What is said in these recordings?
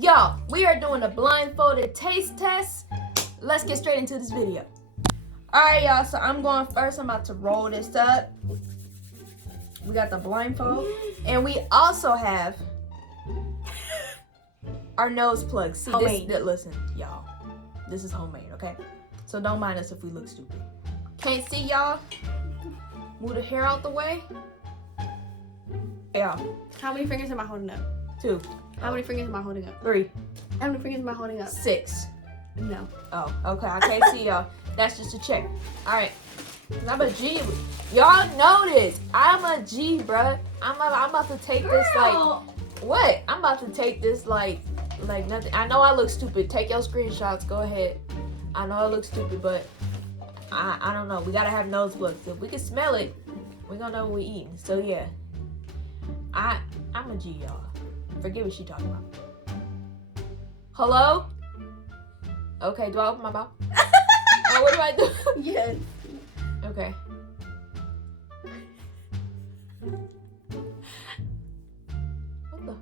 Y'all, we are doing a blindfolded taste test. Let's get straight into this video. Alright, y'all, so I'm going first. I'm about to roll this up. We got the blindfold. And we also have our nose plug. See, listen, y'all. This is homemade, okay? So don't mind us if we look stupid. Can't see y'all? Move the hair out the way. Yeah. How many fingers am I holding up? 2. How many fingers am I holding up? 3. How many fingers am I holding up? 6. No. Oh, okay. I can't see y'all. That's just a check. Alright. I'm a G. Y'all know this. I'm a G, bruh. I'm about to take this like... What? I'm about to take this like nothing. I know I look stupid. Take your screenshots. Go ahead. I know I look stupid, but I don't know. We gotta have nose plugs. If we can smell it, we gonna know what we eating. So yeah. I'm a G, y'all. Forget what she talking about. Hello? Okay, do I open my mouth? Oh, what do I do? Yes. Okay. What the?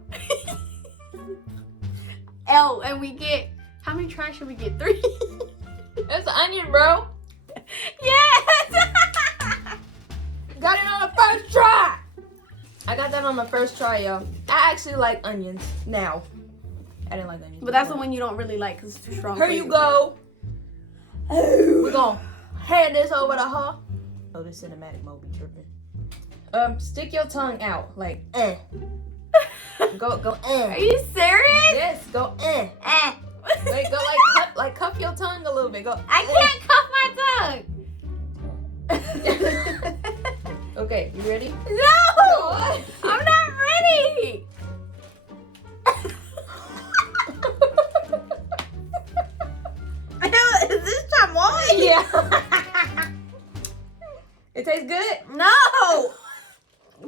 Oh, and we get, how many tries should we get? 3? That's an onion, bro. Yes! Got it on the first try. I got that on the first try, y'all. I actually like onions now. I didn't like onions. But that's the one you don't really like because it's too strong. Here you go. We're gonna hand this over to her. Oh, this cinematic mode be tripping. Stick your tongue out like Go Are you serious? Yes, go Like go like cuff your tongue a little bit. Go. I can't cuff my tongue. Okay, you ready? No! I'm not ready! Is this chamoy? Yeah. It tastes good? No!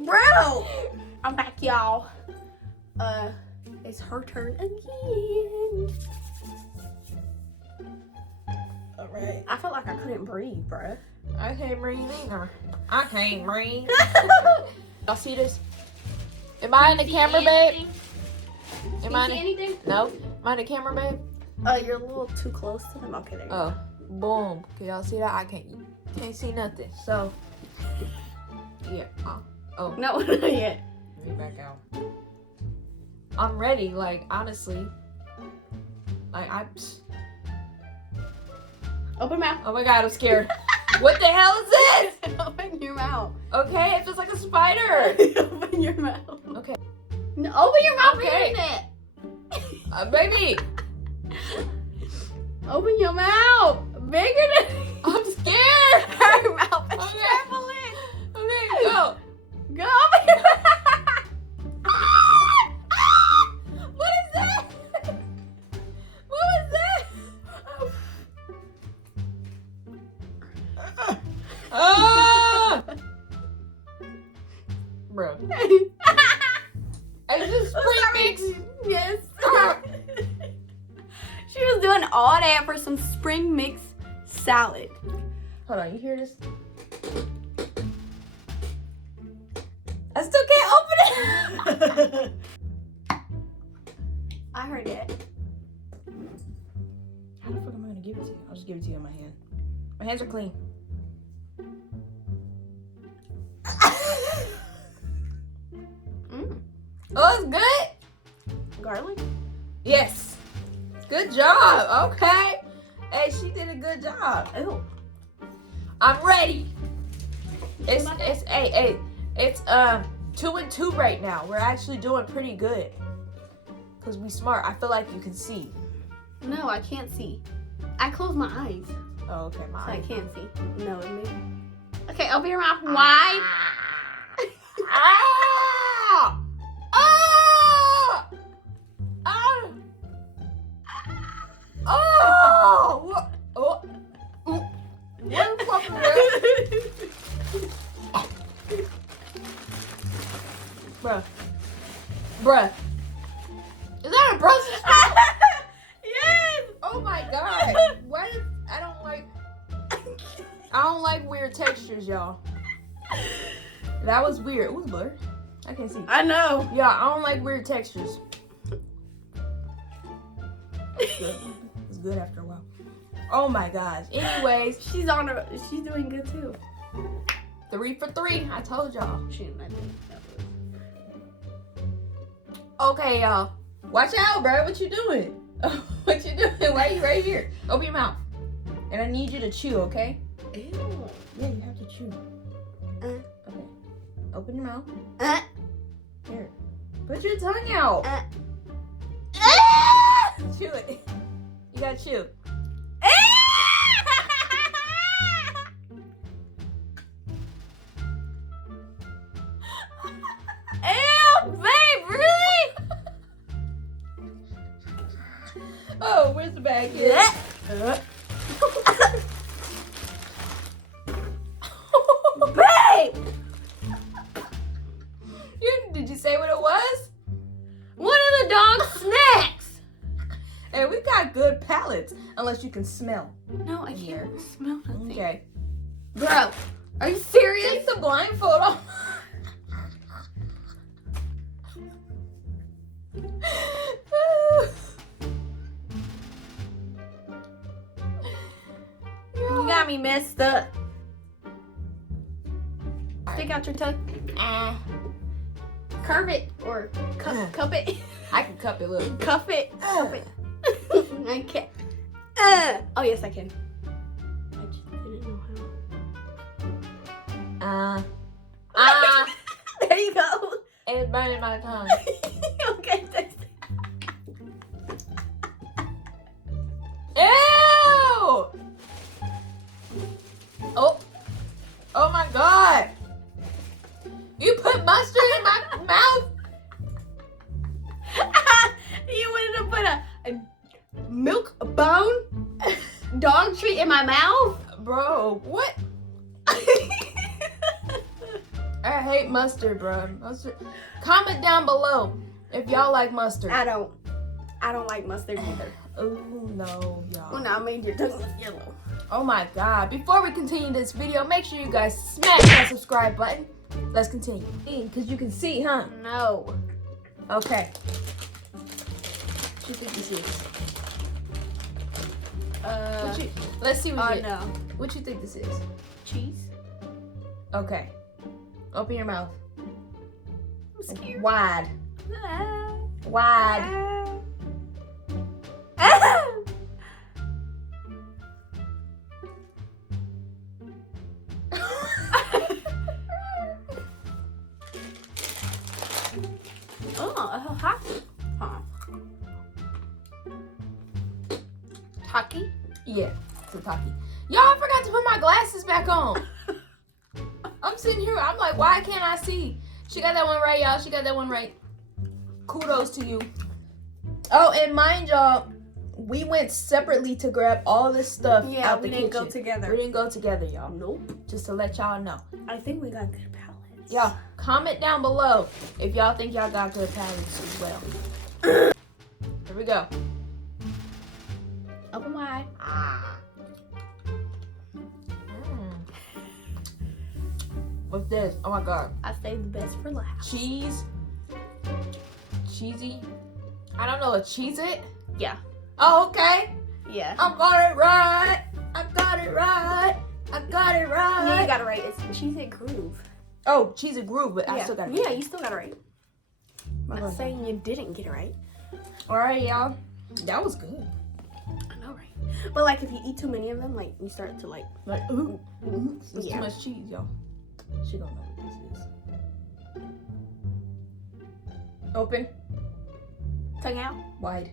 Bro! I'm back, y'all. It's her turn again. Alright. I felt like I couldn't breathe, bruh. I can't breathe either. I can't breathe. Y'all see this? Am I in the camera, babe? Am I anything? No. Am I in the camera, babe? You're a little too close to them. Okay, there you go. Oh, boom. Can y'all see that? I can't see nothing. So, yeah. Oh. No, not yet. Let me back out. I'm ready. Like, honestly. Like, Open mouth. Oh my God, I'm scared. What the hell is this? Open your mouth. Okay, it feels like a spider. Open your mouth. Okay. No, open your mouth Okay. bigger than Baby. Open your mouth. Bigger than I'm scared. her mouth is Okay. trembling. Okay, go. Go open your mouth. What is that? What was that? Bro. Is this spring mix? Yes. She was doing all that for some spring mix salad. Hold on, you hear this? I still can't open it. I heard it. How the fuck am I gonna give it to you? I'll just give it to you in my hand. My hands are clean. Oh, it's good? Garlic? Yes. Good job. Okay. Hey, she did a good job. Ew. I'm ready. It's 2-2 right now. We're actually doing pretty good. Cause we smart. I feel like you can see. No, I can't see. I close my eyes, Oh, okay, so I mine. can't see. No, it me. Okay, open your mouth wide. Ah! Ah! Ah! Oh! What? Oh! Ooh. What the fuck is that? Bruh. Is that a Brussels sprout? Yes. Oh my God. Why did I don't like weird textures, y'all. That was weird. It was blurred. I can't see. I know. Yeah, I don't like weird textures. It's good. It's good after a while. Oh my gosh. Anyways, She's doing good too. 3 for 3. I told y'all. She didn't. I think that Okay, y'all. Watch out, bro. What you doing? What you doing? Why are you right here? Open your mouth. And I need you to chew, okay? was. Ew. Yeah, you have to chew. Okay. Open your mouth. Here. Put your tongue out. Chew it. You gotta chew. Ew, babe, really? Oh, where's the bag? Babe! Did you say what it was? One of the dog's snacks! Hey, we got good palates, unless you can smell. No, I Here. can't smell nothing. Okay. Bro, are you serious? Take the blindfold off. You got me messed up. Stick out your tongue. Curve it or cup it. I can cup it, look. Cuff it. Cuff it. I can't. Oh, yes, I can. I just didn't know how. There you go. It's burning my tongue. Okay, taste it. Ew! Oh my God! You put mustard in my mouth? You wanted to put a milk bone dog treat in my mouth? Bro, what? I hate mustard, bro. Mustard. Comment down below if y'all like mustard. I don't like mustard either. Oh no, y'all. Well, now I made your tongue yellow. Oh my God. Before we continue this video, make sure you guys smash that subscribe button. Let's continue. Because you can see, huh? No. Okay. What you think this is? Let's see what you no. What you think this is? Cheese? Okay. Open your mouth. I'm scared. Wide. Ah. Wide. Ah. Oh, hot. Taki? Yeah, it's a taki. Y'all, I forgot to put my glasses back on. I'm sitting here, I'm like, why can't I see? She got that one right, y'all. She got that one right. Kudos to you. Oh, and mind y'all, we went separately to grab all this stuff out the kitchen. We didn't go together. We didn't go together, y'all. Nope. Just to let y'all know. I think we got good palates. Y'all, comment down below if y'all think y'all got good palates as well. Here we go. Open wide. What's this? Oh my God. I saved the best for last. Cheese. Cheesy. I don't know, a Cheez-It? Yeah. Oh, okay. Yeah. I got it right. I got it right. I got it right. No, you got it right. It's Cheez-It Groove. Oh, Cheez-It Groove, but I still got it. Yeah, you still got it right. I'm not saying you didn't get it right. All right, y'all. That was good. I know, right? But like, if you eat too many of them, like, you start to like. Like, ooh. There's Yeah. too much cheese, y'all. She don't know what this is. Open. Tongue out. Wide.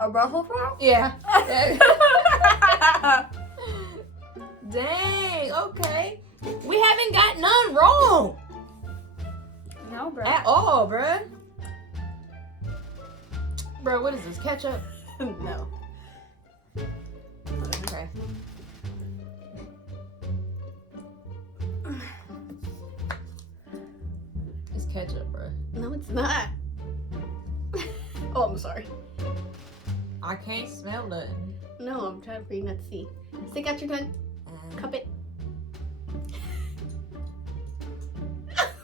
A Brussels sprout? Yeah. Dang, okay. We haven't got none wrong No, bro. at all, bruh. Bro, what is this? Ketchup? No. Okay. It's ketchup, bruh. No, it's not. Oh, I'm sorry. I can't smell nothing. No, I'm trying for you not to see. Stick out your tongue. Cup it.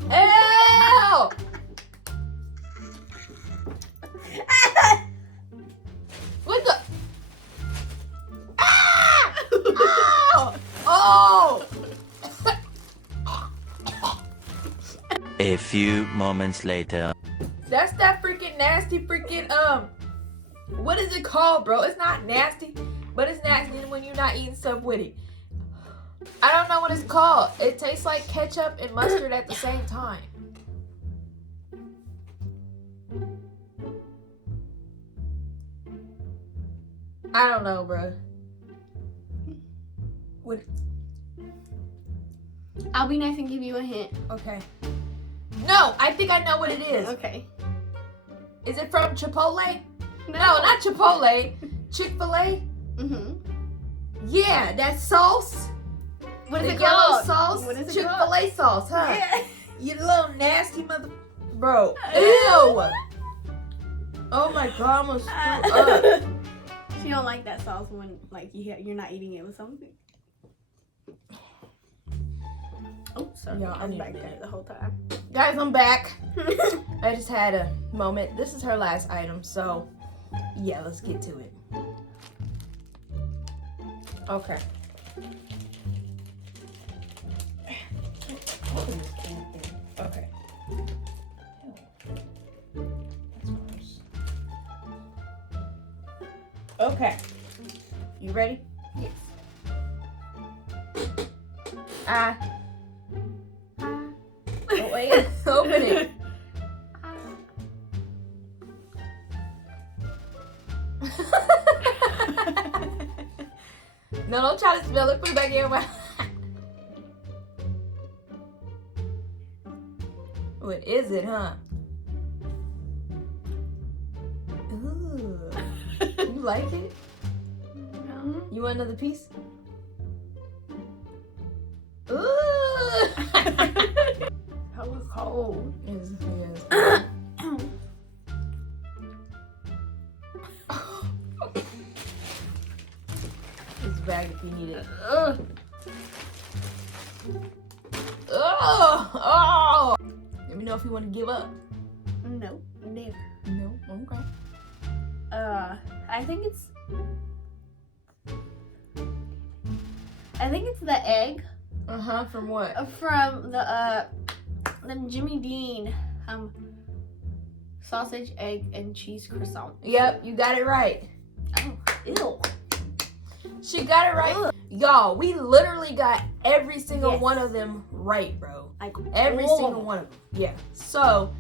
Ew! A few moments later. That's that freaking nasty freaking what is it called, bro? It's not nasty, but it's nasty when you're not eating stuff with it. I don't know what it's called. It tastes like ketchup and mustard at the same time. I don't know, bro. What? I'll be nice and give you a hint. Okay. No, I think I know what it is. Okay. Is it from Chipotle? No, not Chipotle. Chick-fil-A? Mm-hmm. Yeah, that sauce. What is The it yellow called? sauce. What is it Chick-fil-A sauce, huh? Yeah. You little nasty mother... Bro. Ew. Oh my God, I'm gonna screw up. She don't like that sauce when like you're not eating it with something. Oh, sorry. Yeah, I was back there the whole time. Guys, I'm back. I just had a moment. This is her last item, so yeah, let's get to it. Okay. Okay. Okay. You ready? Yes. Oh, wait. Open it. No, don't try to smell it. Put it back in your mouth. What is it, huh? Ooh. You like it? No. You want another piece? Ooh. That was cold. Yes. This bag if you need it. Ugh. Oh. Let me know if you want to give up. No, never. No. Okay. I think it's the egg From what? from the Jimmy Dean sausage, egg, and cheese croissant. Yep, you got it right. Oh, ew. She got it right. Ugh. Y'all, we literally got every single Yes. one of them right, bro. Like Every all single of them. one of them. Yeah. So,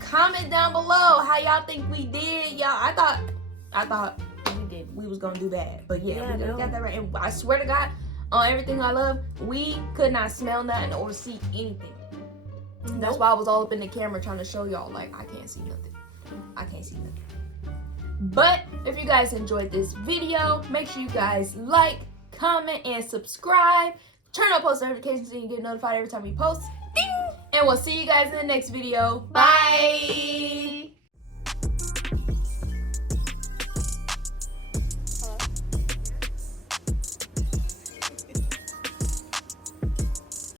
comment down below how y'all think we did. Y'all, I thought we was gonna do bad. But yeah, we got that right. And I swear to God, on everything I love, we could not smell nothing or see anything. That's why I was all up in the camera trying to show y'all, like, I can't see nothing. I can't see nothing. But if you guys enjoyed this video, make sure you guys like, comment, and subscribe. Turn on post notifications so you get notified every time we post. Ding! And we'll see you guys in the next video. Bye!